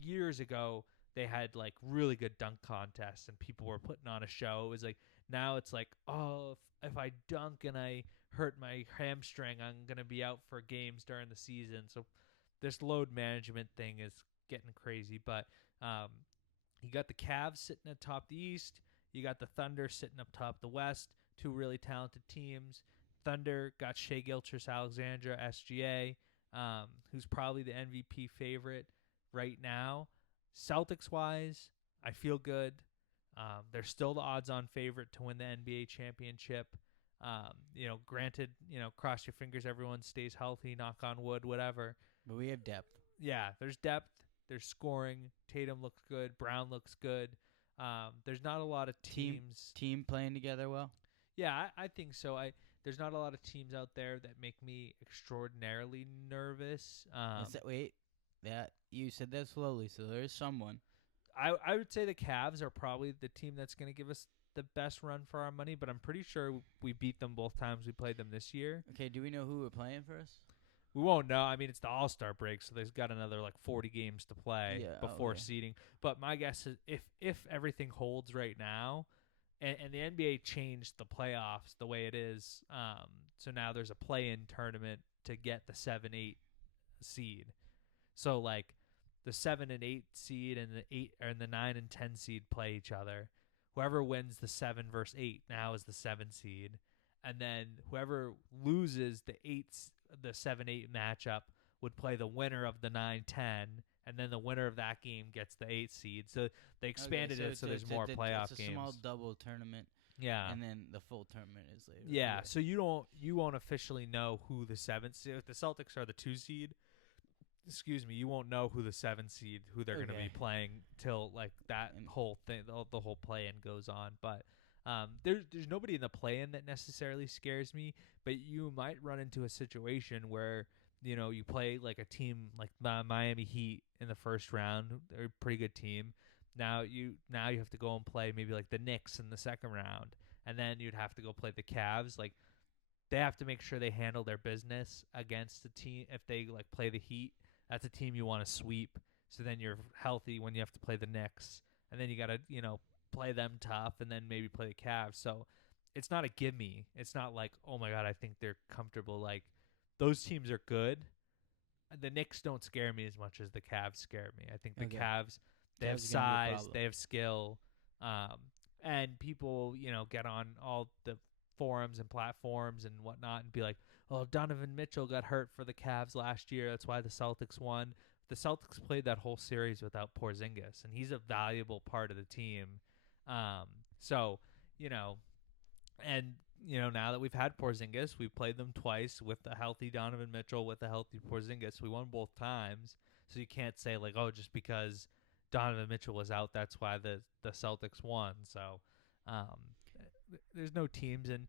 years ago they had really good dunk contests and people were putting on a show. It was now it's oh, if I dunk and I hurt my hamstring, I'm going to be out for games during the season. So this load management thing is getting crazy. But you got the Cavs sitting atop the East. You got the Thunder sitting up top the West. Two really talented teams. Thunder got Shai Gilgeous-Alexander, SGA, who's probably the MVP favorite right now. Celtics-wise, I feel good. They're still the odds-on favorite to win the NBA championship. Granted, cross your fingers, everyone stays healthy, knock on wood, whatever. But we have depth. Yeah, there's depth. There's scoring. Tatum looks good. Brown looks good. There's not a lot of teams. Team playing together well? Yeah, I think so. There's not a lot of teams out there that make me extraordinarily nervous. Wait, you said that slowly, so there is someone. I would say the Cavs are probably the team that's going to give us the best run for our money, but I'm pretty sure we beat them both times we played them this year. Okay, do we know who we're playing first? We won't know. I mean, it's the All-Star break, so there's got another 40 games to play before seeding. But my guess is if everything holds right now, and the NBA changed the playoffs the way it is, so now there's a play-in tournament to get the 7-8 seed. So the 7 and 8 seed and the 9 and 10 seed play each other. Whoever wins the 7 versus 8 now is the 7 seed, and then whoever loses the 7-8 matchup would play the winner of the 9-10, and then the winner of that game gets the 8 seed. So they expanded it so there's more playoff games. It's a small double tournament. Yeah. And then the full tournament is later. Yeah, so you won't officially know who the 7th seed. If the Celtics are the 2 seed, you won't know who the 7 seed, who they're going to be playing till that whole thing, the whole play-in goes on. But there's nobody in the play-in that necessarily scares me, but you might run into a situation where you play a team like Miami Heat in the first round. They're a pretty good team. Now you have to go and play maybe the Knicks in the second round, and then you'd have to go play the Cavs. they have to make sure they handle their business against the team. If they like play the Heat, that's a team you want to sweep. So then you're healthy when you have to play the Knicks, and then you got to play them tough, and then maybe play the Cavs. So it's not a gimme. It's not like, oh my god, I think they're comfortable. Like those teams are good. The Knicks don't scare me as much as the Cavs scare me. I think the Okay. Cavs, they have Cavs are gonna be a size, problem. they have skill, and people get on all the forums and platforms and whatnot and be like, "Oh, Donovan Mitchell got hurt for the Cavs last year. That's why the Celtics won." The Celtics played that whole series without Porzingis, and he's a valuable part of the team. Um, so you know, and now that we've had Porzingis, we've played them twice with a healthy Donovan Mitchell, with a healthy Porzingis. We won both times, so you can't say like, oh, just because Donovan Mitchell was out, that's why the Celtics won. So um, there's no teams, and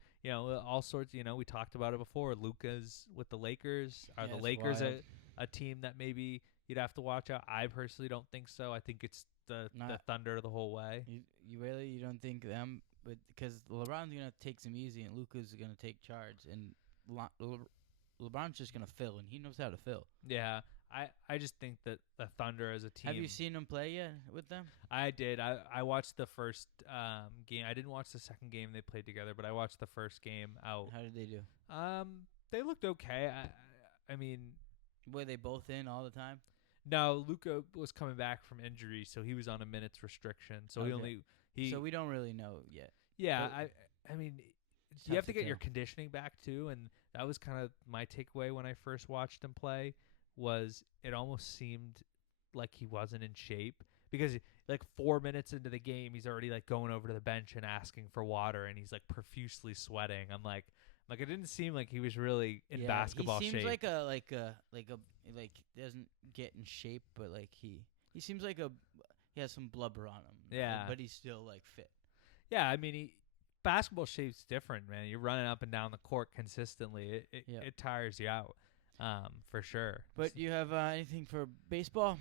all sorts. We talked about it before. Luka's with the Lakers. Are Yeah, the it's Lakers wild. a team that maybe you'd have to watch out? I personally don't think so. I think it's the Not Thunder the whole way. you don't think them, but because LeBron's gonna take some easy and Luka's gonna take charge, and LeBron's just gonna fill, and he knows how to fill. Yeah, I just think that the Thunder as a team. Have you seen him play yet with them? I did. I watched the first game. I didn't watch the second game they played together, but I watched the first game out. How did they do? They looked okay. I mean, Were they both in all the time? no, Luka was coming back from injury, so he was on a minutes restriction. So Okay. he So we don't really know yet. yeah. But I mean, it's you tough have to to get your tell. conditioning back too, and that was kind of my takeaway when I first watched him play. Was it almost seemed like he wasn't in shape, because like 4 minutes into the game he's already like going over to the bench and asking for water, and he's like profusely sweating. I'm like it didn't seem like he was really in basketball he seems shape. like doesn't get in shape, but like he seems like he has some blubber on him. Yeah. But he's still like fit. Yeah, I mean, basketball shape's different, man. You're running up and down the court consistently. Yeah. It tires you out, for sure. But you have anything for baseball?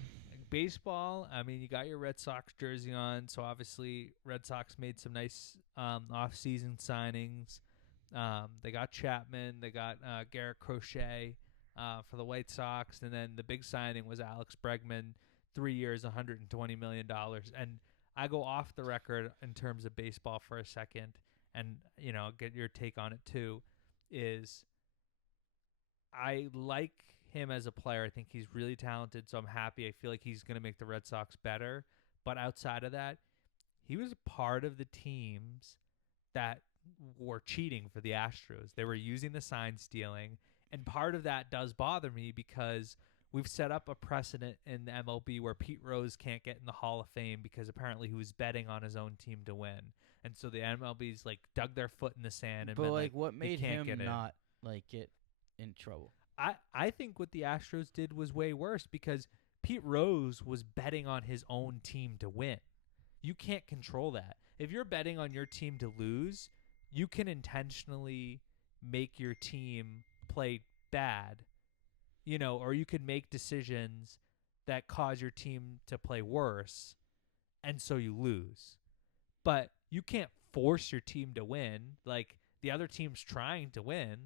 Baseball, I mean, you got your Red Sox jersey on, so obviously Red Sox made some nice off-season signings. They got Chapman, they got Garrett Crochet for the White Sox, and then the big signing was Alex Bregman, 3 years, $120 million. And I go off the record in terms of baseball for a second, and get your take on it too. Is I like him as a player. I think he's really talented, so I'm happy. I feel like he's going to make the Red Sox better. But outside of that, he was part of the teams that were cheating for the Astros. They were using the sign stealing, and part of that does bother me because we've set up a precedent in the MLB where Pete Rose can't get in the Hall of Fame because apparently he was betting on his own team to win. And so the MLB's like dug their foot in the sand and But been like, like, what he made can't him get in. not like get in trouble? I think what the Astros did was way worse because Pete Rose was betting on his own team to win. You can't control that. If you're betting on your team to lose, you can intentionally make your team play bad, or you could make decisions that cause your team to play worse, and so you lose. But you can't force your team to win. Like, the other team's trying to win,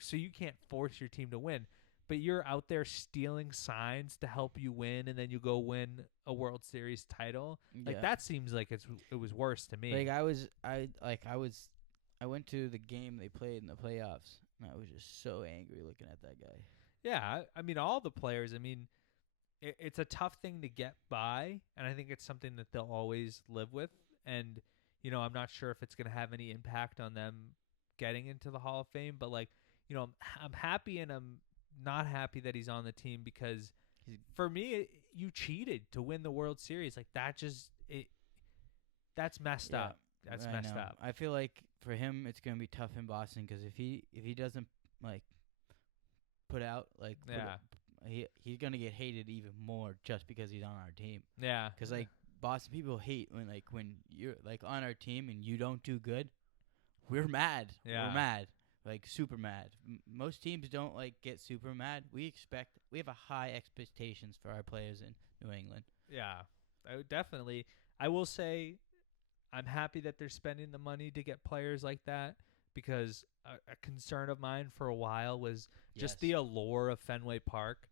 so you can't force your team to win. But you're out there stealing signs to help you win, and then you go win a World Series title. Like, Yeah. that seems like it was worse to me. Like I went to the game they played in the playoffs, and I was just so angry looking at that guy. Yeah, I mean, all the players. I mean, it's a tough thing to get by, and I think it's something that they'll always live with. And I'm not sure if it's going to have any impact on them getting into the Hall of Fame. But like, I'm happy and I'm not happy that he's on the team because for me, you cheated to win the World Series. Like that's messed Yeah, up. That's I messed know. up. I feel like for him, it's gonna be tough in Boston because if he doesn't like put out like Yeah. he's gonna get hated even more just because he's on our team. Yeah. Because like Boston people hate when you're like on our team and you don't do good. We're mad. Yeah. We're mad. Like super mad. Most teams don't like get super mad. We have a high expectations for our players in New England. Yeah. Definitely. I will say I'm happy that they're spending the money to get players like that, because a concern of mine for a while was Yes. just the allure of Fenway Park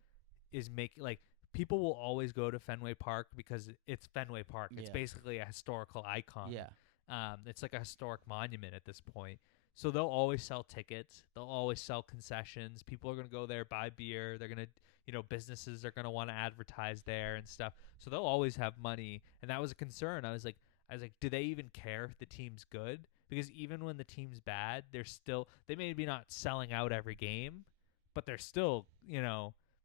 is making like people will always go to Fenway Park because it's Fenway Park. It's Yeah. basically a historical icon. Yeah. It's like a historic monument at this point. So they'll always sell tickets. They'll always sell concessions. People are going to go there, buy beer. They're going to, businesses are going to want to advertise there and stuff. So they'll always have money. And that was a concern. I was like, do they even care if the team's good? Because even when the team's bad, they may be not selling out every game, but they're still,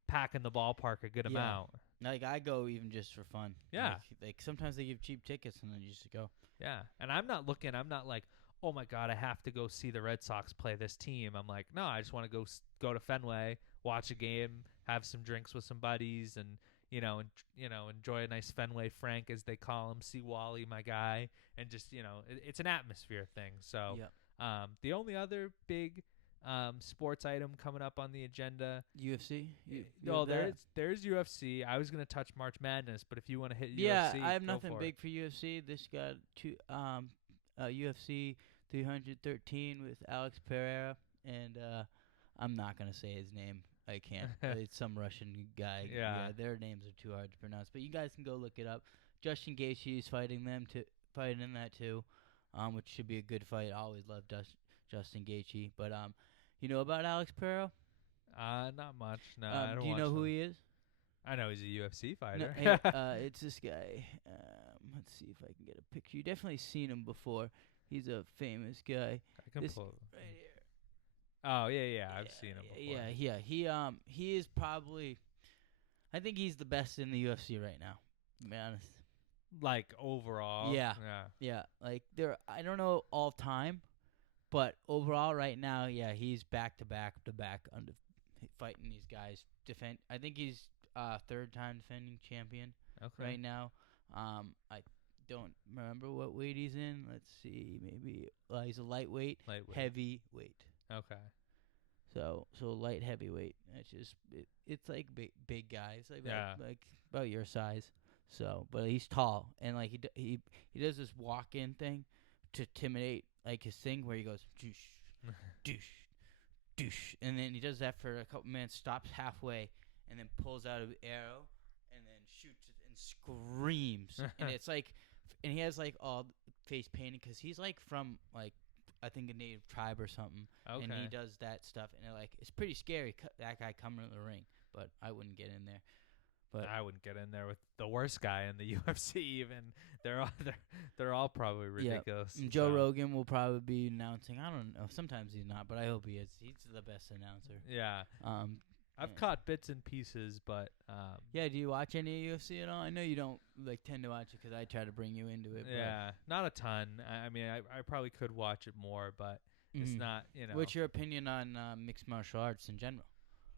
packing the ballpark a good Yeah. amount. Like I go even just for fun. Yeah. Like sometimes they give cheap tickets and then you just go. Yeah. And I'm not like, oh my God, I have to go see the Red Sox play this team. I'm like, no, I just want to go to Fenway, watch a game, have some drinks with some buddies, and enjoy a nice Fenway Frank, as they call him, see Wally, my guy, and just it's an atmosphere thing. So the only other big sports item coming up on the agenda. UFC. No, there's UFC. I was gonna touch March Madness, but if you want to hit Yeah, UFC, I have go nothing for big for UFC. This got UFC 313 with Alex Pereira, and I'm not gonna say his name. I can't. It's some Russian guy. Yeah. Their names are too hard to pronounce. But you guys can go look it up. Justin Gaethje is fighting fighting in that too, which should be a good fight. I always loved Justin Gaethje. But you know about Alex Pereira? Not much. No, I don't. Do you know who he is? I know he's a UFC fighter. No, it's this guy. Let's see if I can get a picture. You definitely seen him before. He's a famous guy. I can This pull. right here. Oh yeah, I've seen him before. He is probably. I think he's the best in the UFC right now. To be honest. Like overall. Yeah. Like I don't know all time, but overall right now, he's back to back fighting these guys. I think he's third time defending champion right now. I don't remember what weight he's in. Let's see, maybe he's a lightweight. Heavyweight. Okay. So light heavyweight. It's just it's like big guys like about your size. So, but he's tall and like he does this walk-in thing to intimidate like his thing where he goes douche, douche, douche, and then he does that for a couple minutes, stops halfway, and then pulls out an arrow and then shoots it and screams. And it's like, and he has like all face painting because he's like from like I think a native tribe or something. Okay. And he does that stuff, and it's pretty scary. That guy coming in the ring, but I wouldn't get in there. But I wouldn't get in there with the worst guy in the UFC. Even they're all probably ridiculous. And Joe Rogan will probably be announcing. I don't know. Sometimes he's not, but I hope he is. He's the best announcer. Yeah. I've caught bits and pieces, but yeah. Do you watch any UFC at all? I know you don't like tend to watch it because I try to bring you into it. Yeah, not a ton. I mean, I probably could watch it more, but it's not. What's your opinion on mixed martial arts in general?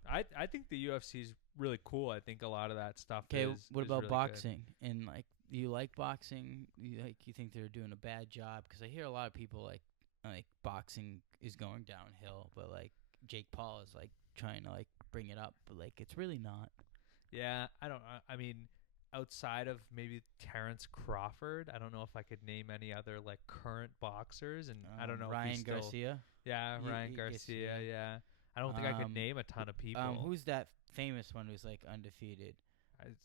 I think the UFC is really cool. I think a lot of that stuff. Okay, what is about really boxing? Good. And like, do you like boxing? You think they're doing a bad job? Because I hear a lot of people like boxing is going downhill, but like Jake Paul is like trying to like bring it up, but like it's really not. Yeah, I mean, outside of maybe Terrence Crawford, I don't know if I could name any other like current boxers, and I don't know Ryan if he's still, Garcia. Yeah, Ryan Garcia. Yeah, I don't think I could name a ton of people. Who's that famous one who's like undefeated?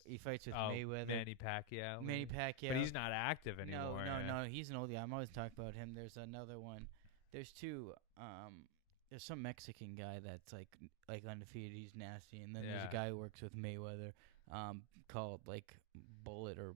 He fights with Mayweather. Manny Pacquiao. Manny Pacquiao. But he's not active anymore. No, he's an old guy. I'm always talking about him. There's another one. There's two. There's some Mexican guy that's like undefeated. He's nasty. And then there's a guy who works with Mayweather, called like Bullet or.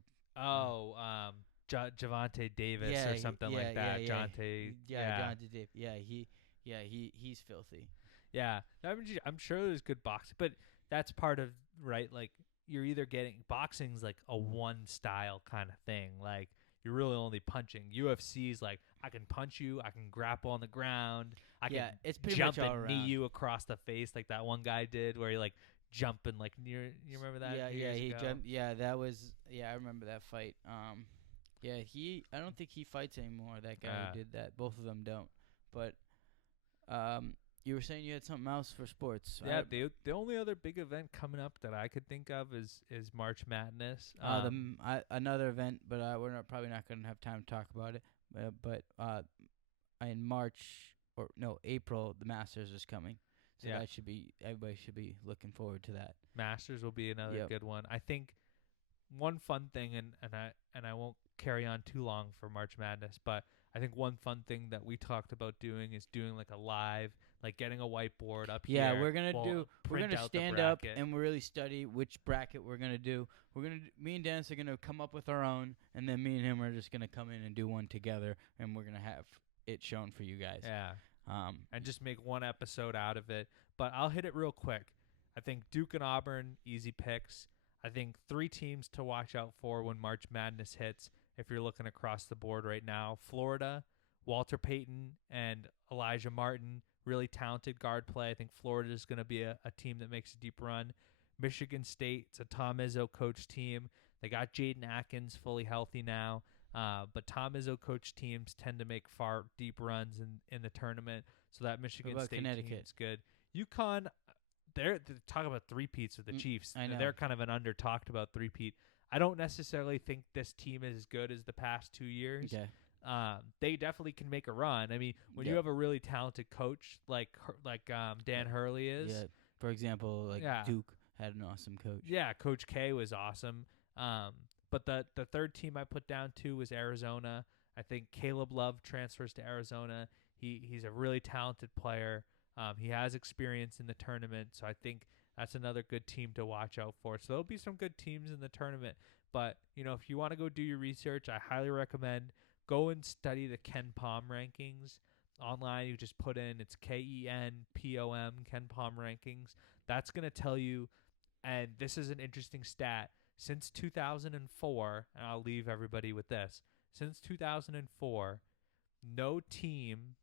Javante Davis or something like that. Jonte. Jonte Davis. He's filthy. Yeah, I'm sure there's good boxing, but that's part of right. Like you're either getting boxing's like a one style kind of thing. Like you're really only punching. UFC's like I can punch you, I can grapple on the ground, I can it's pretty jump much all and around. knee you across the face like that one guy did, where he like jumping like near. You remember that? He jumped. Yeah, that was. Yeah, I remember that fight. I don't think he fights anymore. That guy who did that. Both of them don't. But you were saying you had something else for sports. Yeah, the only other big event coming up that I could think of is March Madness. Another event, but we're probably not going to have time to talk about it. But in March, or no, April, the Masters is coming. So Yeah. that should be everybody should be looking forward to that. Masters will be another Yep. good one. I think one fun thing, and I won't carry on too long for March Madness, but I think one fun thing that we talked about doing is doing like a live, like getting a whiteboard up Yeah, here. we're gonna We'll we're print gonna out the stand up bracket. and really study which bracket we're gonna do. Me and Dennis are gonna come up with our own, and then me and him are just gonna come in and do one together, and we're gonna have it shown for you guys. Yeah. Um, And just make one episode out of it. But I'll hit it real quick. I think Duke and Auburn, easy picks. I think 3 teams to watch out for when March Madness hits, if you're looking across the board right now. Florida, Walter Payton, and Elijah Martin, really talented guard play. I think Florida is going to be a team that makes a deep run. Michigan State, it's a Tom Izzo coach team. They got Jaden Atkins fully healthy now. But Tom Izzo coach teams tend to make far deep runs in the tournament. So that Michigan about State Connecticut? team is good. UConn, they're talk about three-peats with the Chiefs. I know. They're kind of an under-talked about three-peat. I don't necessarily think this team is as good as the past 2 years. okay. They definitely can make a run. I mean, when you Yeah. have a really talented coach like Dan Hurley is, Yeah. For example, like Yeah. Duke had an awesome coach. yeah, Coach K was awesome. But the third team I put down too was Arizona. I think Caleb Love transfers to Arizona. He's a really talented player. He has experience in the tournament, so I think that's another good team to watch out for. So there'll be some good teams in the tournament. But if you want to go do your research, I highly recommend go and study the Ken Palm rankings online. You just put in it's KENPOM Ken Palm rankings. That's gonna tell you. And this is an interesting stat. Since 2004, and I'll leave everybody with this. Since 2004, no team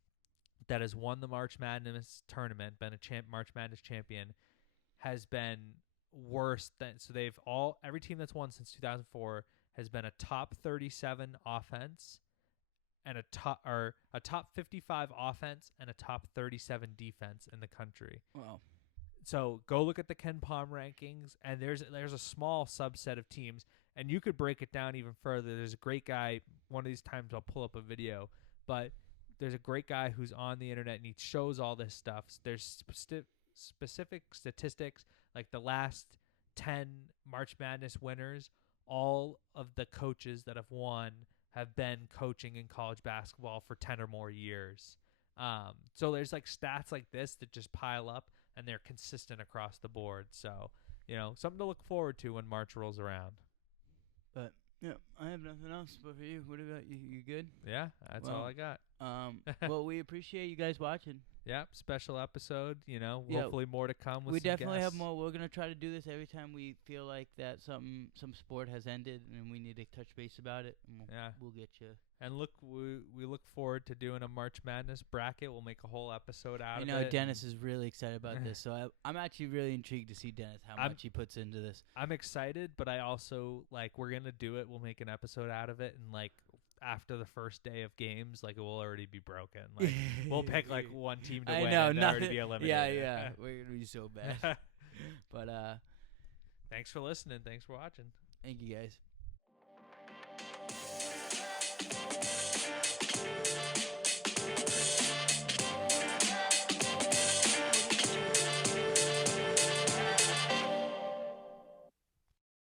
that has won the March Madness tournament, been a March Madness champion, has been worse than. So every team that's won since 2004 has been a top 37 offense and a top 55 offense and a top 37 defense in the country. Wow. So go look at the Ken Palm rankings, and there's a small subset of teams, and you could break it down even further. There's a great guy. One of these times I'll pull up a video, but there's a great guy who's on the internet, and he shows all this stuff. There's specific statistics, like the last 10 March Madness winners, all of the coaches that have won have been coaching in college basketball for 10 or more years. So there's like stats like this that just pile up, and they're consistent across the board. So, something to look forward to when March rolls around. But yeah, I have nothing else but for you. What about you? You good? Yeah, that's all Well, I got. Well, we appreciate you guys watching. Yeah, special episode, Yeah, hopefully more to come with We some definitely have guests. more. We're gonna try to do this every time we feel like that some sport has ended and we need to touch base about it. And Yeah. we'll get you. And we look forward to doing a March Madness bracket. We'll make a whole episode out I of know it. Dennis is really excited about this, so I'm actually really intrigued to see Dennis how much he puts into this. I'm excited, but I also we're going to do it. We'll make an episode out of it, and after the first day of games, it will already be broken. We'll pick one team to I win know, and already be eliminated. Yeah, we're gonna be so bad. But thanks for listening. Thanks for watching. thank you guys.